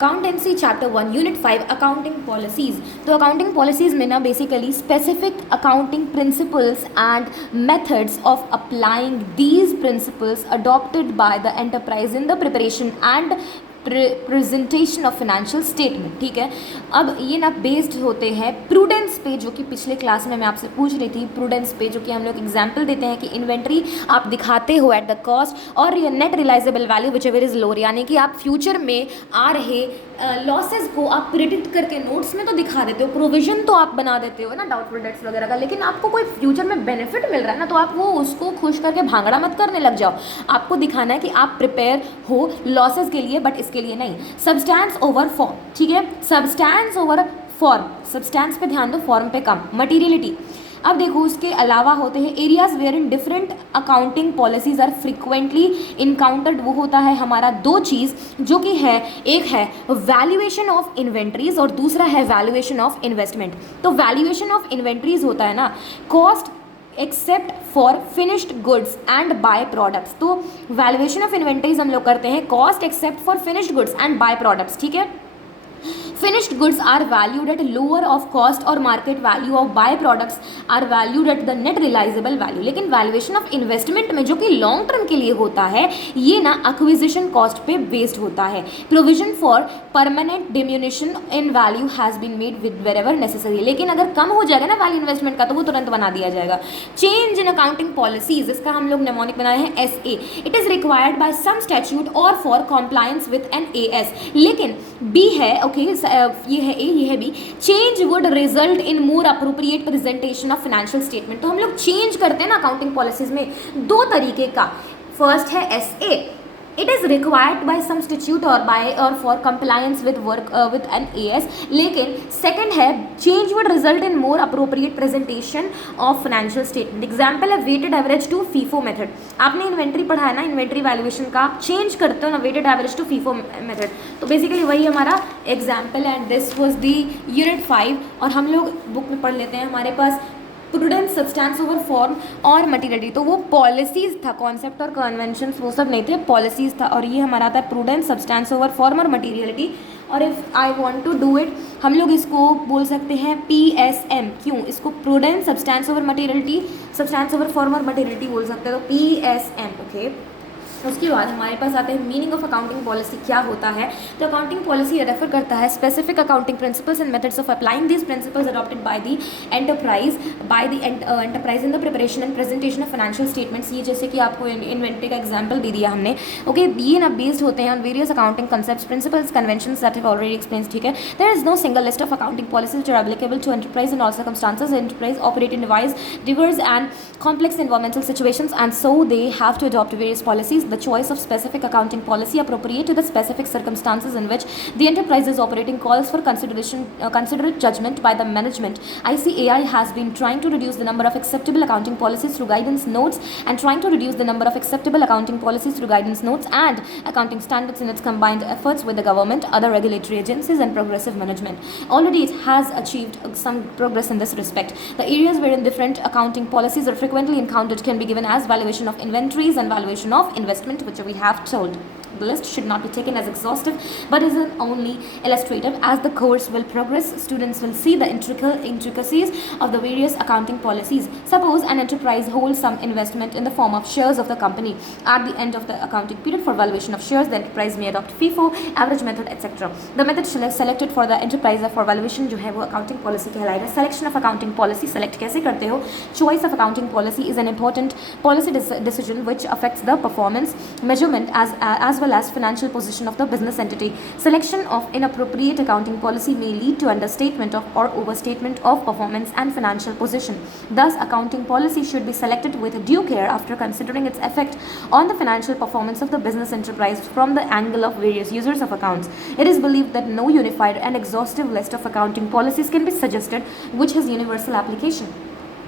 Accountancy chapter 1 unit 5 accounting policies. तो accounting policies में ना basically specific accounting principles and methods of applying these principles adopted by the enterprise in the preparation and presentation of financial statement. ठीक है, अब ये ना based होते हैं प्रूडेंस पे, जो कि पिछले क्लास में मैं आपसे पूछ रही थी। प्रूडेंस पे जो कि हम लोग एग्जांपल देते हैं कि इन्वेंट्री आप दिखाते हो एट द कॉस्ट और ये net realisable value whichever is lower, यानी कि आप फ्यूचर में आ रहे लॉसेज को आप प्रिडिक्ट करके नोट्स में तो दिखा देते हो, प्रोविजन तो आप बना देते हो ना डाउटफुल डेट्स वगैरह का, लेकिन आपको कोई फ्यूचर में बेनिफिट मिल रहा है ना, तो आप वो उसको खुश करके भांगड़ा मत करने लग जाओ। आपको दिखाना है कि आप प्रिपेयर हो लॉसेज के लिए, बट इसके लिए नहीं। सब्सटेंस ओवर फॉर्म, ठीक है, सब्सटेंस ओवर फॉर्म, सब्सटेंस पे ध्यान दो, फॉर्म पे कम। मटीरियलिटी, अब देखो उसके अलावा होते हैं areas wherein different accounting policies are frequently encountered. वो होता है हमारा दो चीज़, जो कि है एक है वैल्यूएशन ऑफ इन्वेंट्रीज और दूसरा है वैल्यूएशन ऑफ इन्वेस्टमेंट। तो वैल्यूएशन ऑफ इन्वेंट्रीज होता है ना cost except for finished goods and by products. तो वैल्यूएशन ऑफ इन्वेंट्रीज हम लोग करते हैं cost except for finished goods and by products. ठीक है, finished goods are valued at lower of cost और market value of by products are valued at the net realizable value। लेकिन valuation of investment में जो कि long term के लिए होता है, ये ना acquisition cost पे based होता है। provision for permanent diminution in value has been made with wherever necessary। लेकिन अगर कम हो जाएगा ना value investment का तो वो तुरंत बना दिया जाएगा। change in accounting policies, इसका हम लोग mnemonic बनाए हैं SA। it is required by some statute or for compliance with an AS। लेकिन B है, okay, ये है ए, ये है B. Change would result in more appropriate presentation of financial statement. तो हम लोग चेंज करते हैं ना अकाउंटिंग पॉलिसीज में दो तरीके का। फर्स्ट है S A, it is required by some statute और बाय और for compliance with work with an S. लेकिन सेकंड है change would result in more appropriate presentation of financial statement. Example है weighted average to FIFO method. आपने inventory पढ़ा है ना, inventory valuation का चेंज करते हो ना weighted average to FIFO method. तो बेसिकली वही हमारा एग्जाम्पल है and this was the unit 5। और हम लोग बुक में पढ़ लेते हैं, हमारे पास प्रूडेंस, सब्सटेंस ओवर फॉर्म और मटीरियलिटी। तो वो पॉलिसीज़ था, कॉन्सेप्ट और कन्वेंशंस वो सब नहीं थे, पॉलिसीज़ था। और ये हमारा था प्रूडेंस, सब्सटेंस ओवर फॉर्म और मटीरियलिटी। और if I want to do it, हम लोग इसको बोल सकते हैं PSM। क्यों? इसको prudence, substance over materiality, substance over form और मटीरियलिटी बोल सकते हैं, तो PSM। ओके, उसके बाद हमारे पास आते हैं मीनिंग ऑफ अकाउंटिंग पॉलिसी क्या होता है। तो अकाउंटिंग पॉलिसी रेफर करता है specific accounting principles and methods of applying these principles adopted by the enterprise in the preparation and presentation of financial statements. ये जैसे कि आपको इन्वेंट्री का एग्जाम्पल दे दिया हमने। ओके, ये ना बेस्ड होते हैं on various accounting concepts, principles, conventions that have already explained. ठीक है, there is no single list of accounting policies which are applicable to enterprise in all circumstances. Enterprise operate in diverse and complex environmental situations, and so they have to adopt various policies. The choice of specific accounting policy appropriate to the specific circumstances in which the enterprise is operating calls for considerate judgment by the management. ICAI has been trying to reduce the number of acceptable accounting policies through guidance notes and accounting standards in its combined efforts with the government, other regulatory agencies, and progressive management. Already it has achieved some progress in this respect. The areas wherein different accounting policies are frequently encountered can be given as valuation of inventories and valuation of investment, which we have told. The list should not be taken as exhaustive but is only illustrative. As the course will progress, students will see the intricacies of the various accounting policies. Suppose an enterprise holds some investment in the form of shares of the company. At the end of the accounting period for valuation of shares, the enterprise may adopt FIFO, average method, etc. The method selected for the enterprise for valuation जो है वो accounting policy कहलाएगा। Selection of accounting policy select कैसे करते हो? Choice of accounting policy is an important policy decision which affects the performance, measurement as well as financial position of the business entity. Selection of inappropriate accounting policy may lead to understatement of or overstatement of performance and financial position. Thus, accounting policy should be selected with due care after considering its effect on the financial performance of the business enterprise from the angle of various users of accounts. It is believed that no unified and exhaustive list of accounting policies can be suggested which has universal application.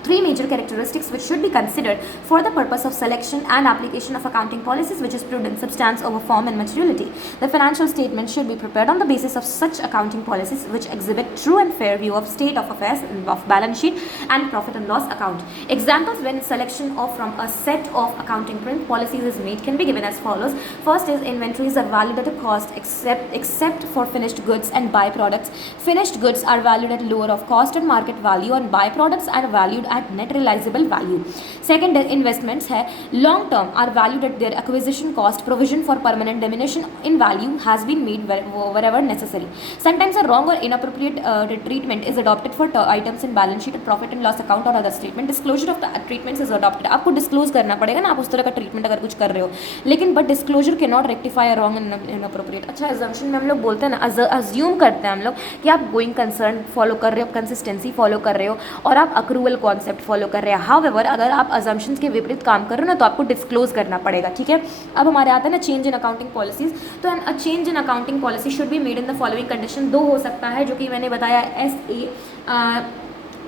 three major characteristics which should be considered for the purpose of selection and application of accounting policies, which is prudence, substance over form, and materiality. The financial statement should be prepared on the basis of such accounting policies which exhibit true and fair view of state of affairs of balance sheet and profit and loss account. Examples when selection of from a set of accounting policies is made can be given as follows. First is inventories are valued at a cost except for finished goods and byproducts. Finished goods are valued at lower of cost and market value, and byproducts are valued at net realizable value. Second, investments है long term are valued at their acquisition cost. Provision for permanent diminution in value has been made wherever necessary. Sometimes a wrong or inappropriate treatment is adopted for items in balance sheet, profit and loss account or other statement. Disclosure of the treatments is adopted. आपको disclose करना पड़ेगा ना, आप उस तरह का treatment अगर कुछ कर रहे हो, लेकिन but disclosure cannot rectify a wrong and inappropriate. अच्छा, assumption में हम लोग बोलते हैं ना, assume करते हैं हम लोग कि आप going concern follow कर रहे हो, consistency follow कर रहे हो और आप accrual concept follow कर रहे हैं. However, अगर आप assumptions के विपरीत काम कर रहे हो ना, तो आपको disclose करना पड़ेगा. ठीक है, अब हमारे आता है ना change in accounting policies. तो a change in accounting policy should be made in the following condition. दो हो सकता है जो कि मैंने बताया SA.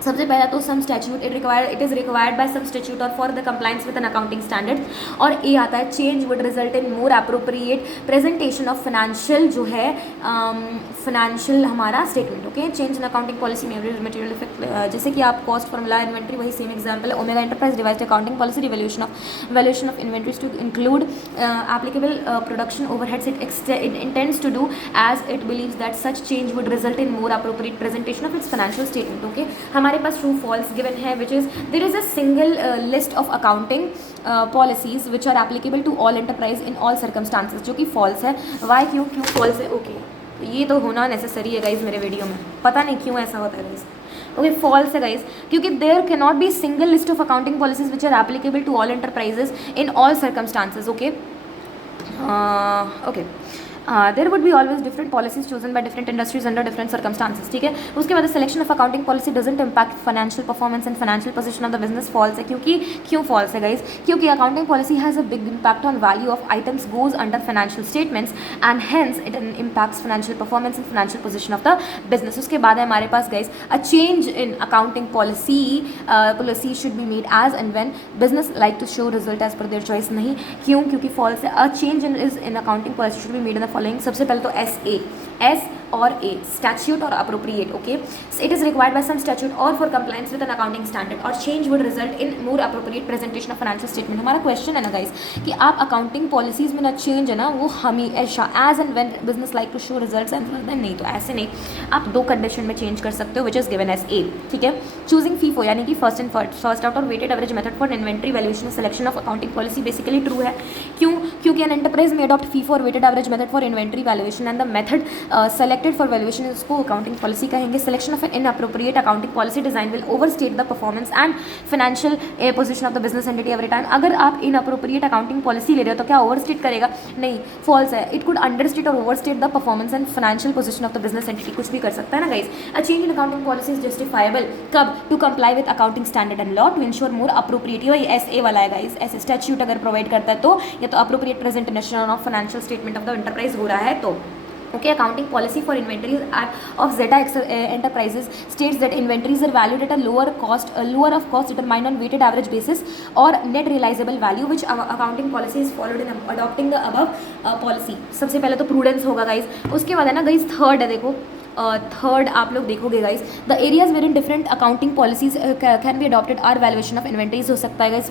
सबसे पहला तो some statute it is required by some statute और for the compliance with an accounting standard. और ए आता है change would result in more appropriate presentation of financial जो है फाइनेंशियल हमारा statement. Okay, change in accounting policy में material effect, जैसे कि आप कॉस्ट फॉर्मूला इन्वेंट्री वही सेम एग्जाम्पल है. Omega enterprise devised accounting policy valuation of inventories to include applicable production overheads. It intends to do as it believes that such change would result in more appropriate presentation of its financial statement. Okay, हमारे पास true false given है which is there is a single list of accounting policies which are applicable to all enterprise in all circumstances, जो कि false है. Y, क्यों false है? Okay, तो ये तो होना नेसेसरी है गाइज मेरे वीडियो में, पता नहीं क्यों ऐसा होता है गाइज. ओके, फॉल्स है गाइज, क्योंकि there can not be single list of accounting policies which are applicable to all enterprises in all circumstances. Okay, okay, there would be always different policies chosen by different industries under different circumstances. ठीक है, उसके बाद selection of accounting policy doesn't impact financial performance and financial position of the business. False है, क्यों false है guys? क्योंकि accounting policy has a big impact on value of items goes under financial statements and hence it impacts financial performance and financial position of the business. उसके बाद है हमारे पास guys a change in accounting policy should be made as and when business like to show result as per their choice. नहीं, क्योंकि false है. A change in accounting policy should be made in the following. सबसे पहले तो S और ए statute और appropriate. Okay, it is required by some statute और for compliance with an accounting standard और change would result in more appropriate presentation of financial statement. हमारा question है ना गाइस कि आप अकाउंटिंग पॉलिसीज में ना चेंज है ना वो हमेशा as and when business like to show results and नहीं, तो ऐसे नहीं, आप दो कंडीशन में चेंज कर सकते हो which is given as A. ठीक है, चूजिंग फीफो यानी कि फर्स्ट आउट और weighted average method for inventory valuation selection of accounting policy basically true है. क्योंकि एन एंटरप्राइज में अडॉप्ट फीफो और weighted average method for inventory valuation and the method selected for valuation इसको accounting policy कहेंगे. Selection of an inappropriate accounting policy design will overstate the performance and financial position of the business entity every time. अगर आप inappropriate accounting policy ले रहे हो तो क्या overstate करेगा? नहीं, फॉल्स है. इट कुड अंडरस्टेट और overstate the performance and financial position of the business entity. कुछ भी कर सकता है ना guys. A change in accounting policy is justifiable कब? To comply with accounting standard and law to ensure more appropriate. ये S A वाला है गाइस. ऐसे स्टैच्यूट अगर प्रोवाइड करता है तो या तो appropriate presentation of financial statement of the enterprise हो रहा है तो. Okay, accounting policy for inventories of Zeta Enterprises states that inventories are valued at a lower of cost determined on weighted average basis or net realizable value, which accounting policy is followed in adopting the above policy. सबसे पहले तो prudence होगा guys. उसके बाद है ना guys third है, देखो थर्ड आप लोग देखोगे guys the areas wherein different accounting policies can be adopted are valuation of inventories हो सकता है गाइज.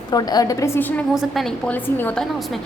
डिप्रिसिएशन में हो सकता है, नहीं पॉलिसी नहीं होता है ना उसमें.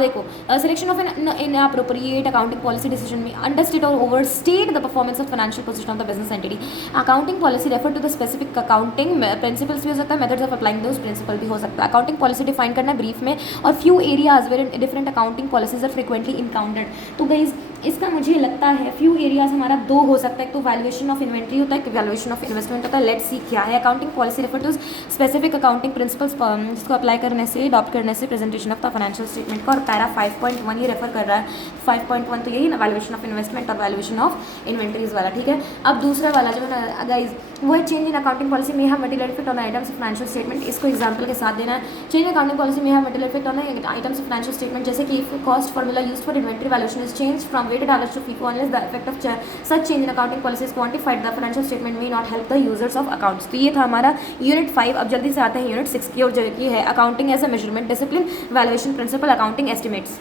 देखो selection of inappropriate accounting policy decision में अंडरस्टेट और overstate the performance of financial position of the business entity. Accounting policy refer to the specific accounting principles भी हो सकता है, methods of applying those principle भी हो सकता है. अकाउंटिंग पॉलिसी डिफाइन करना है ब्रीफ में और few areas wherein different accounting policies are frequently encountered. तो गाइज इसका मुझे लगता है फ्यू एरियाज हमारा दो हो सकता है. तो वैल्यूएशन ऑफ इन्वेंट्री होता है, वैल्यूएशन ऑफ इन्वेस्टमेंट होता है. लेट्स सी क्या है. Accounting policy refer to specific accounting principles जिसको अप्लाई करने से अडॉप्ट करने से presentation of the financial statement का. और पैरा 5.1 ये रेफर कर रहा है. 5.1 तो यही ना वैल्यूएशन ऑफ इन्वेस्टमेंट और वैल्यूएशन ऑफ इन्वेंट्रीज वाला. ठीक है, अब दूसरा वाला जो है ना गाइज वो है चेंज इन अकाउंटिंग पॉलिसी में have material effect on items of financial statement, इसको एग्जांपल के साथ देना है। चेंज इन अकाउंटिंग पॉलिसी में have material effect on items of financial statement, जैसे कि cost formula used for inventory valuation is change from weighted average to FIFO unless the effect of such change in accounting policy is quantified the financial statement may not help the users of accounts. तो ये था हमारा unit 5। अब जल्दी से आते हैं unit 6 की और जो कि है accounting as a measurement discipline, valuation principle, accounting estimates.